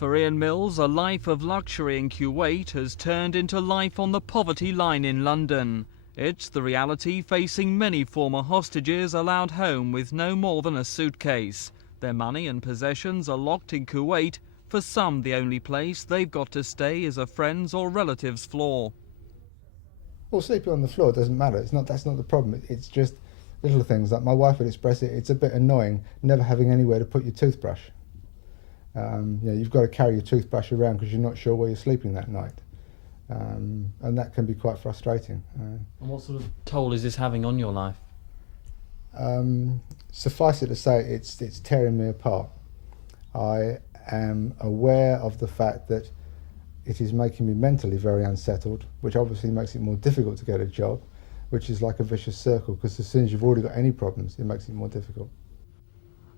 For Ian Mills, a life of luxury in Kuwait has turned into life on the poverty line in London. It's the reality facing many former hostages allowed home with no more than a suitcase. Their money and possessions are locked in Kuwait. For some, the only place they've got to stay is a friend's or relative's floor. Well, sleeping on the floor doesn't matter. That's not the problem. It's just little things. Like my wife would express it, it's a bit annoying never having anywhere to put your toothbrush. You've got to carry your toothbrush around because you're not sure where you're sleeping that night. And that can be quite frustrating. And what sort of toll is this having on your life? Suffice it to say, it's tearing me apart. I am aware of the fact that it is making me mentally very unsettled, which obviously makes it more difficult to get a job, which is like a vicious circle, because as soon as you've already got any problems, it makes it more difficult.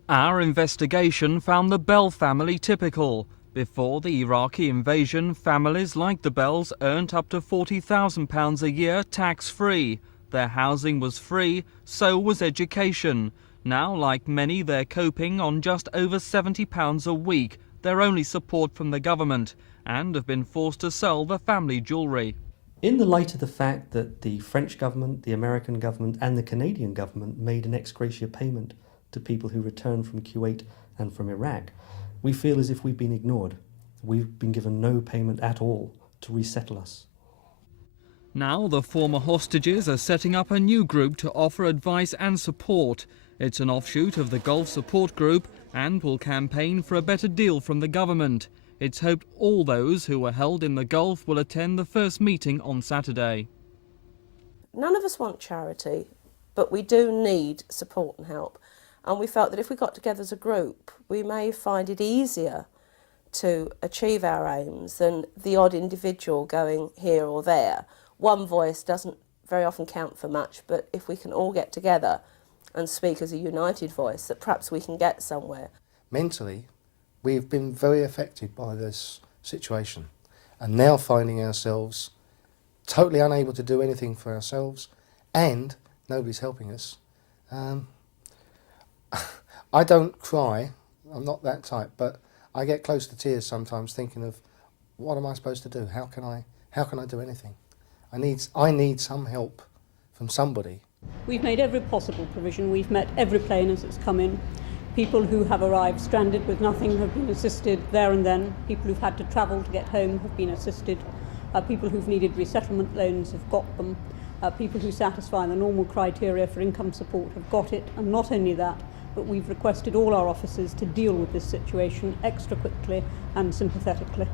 Our investigation found the Bell family typical. Before the Iraqi invasion, families like the Bells earned up to £40,000 a year tax-free. Their housing was free, so was education. Now, like many, they're coping on just over £70 a week, their only support from the government, and have been forced to sell the family jewellery. In the light of the fact that the French government, the American government and the Canadian government made an ex gratia payment to people who returned from Kuwait and from Iraq, we feel as if we've been ignored. We've been given no payment at all to resettle us. Now the former hostages are setting up a new group to offer advice and support. It's an offshoot of the Gulf Support Group and will campaign for a better deal from the government. It's hoped all those who were held in the Gulf will attend the first meeting on Saturday. None of us want charity, but we do need support and help. And we felt that if we got together as a group, we may find it easier to achieve our aims than the odd individual going here or there. One voice doesn't very often count for much, but if we can all get together and speak as a united voice, that perhaps we can get somewhere. Mentally, we've been very affected by this situation, and now finding ourselves totally unable to do anything for ourselves, and nobody's helping us. I don't cry, I'm not that type, but I get close to tears sometimes thinking of what am I supposed to do? How can I do anything? I need some help from somebody. We've made every possible provision. We've met every plane as it's come in. People who have arrived stranded with nothing have been assisted there and then. People who've had to travel to get home have been assisted. People who've needed resettlement loans have got them. People who satisfy the normal criteria for income support have got it. And not only that, but we've requested all our officers to deal with this situation extra quickly and sympathetically.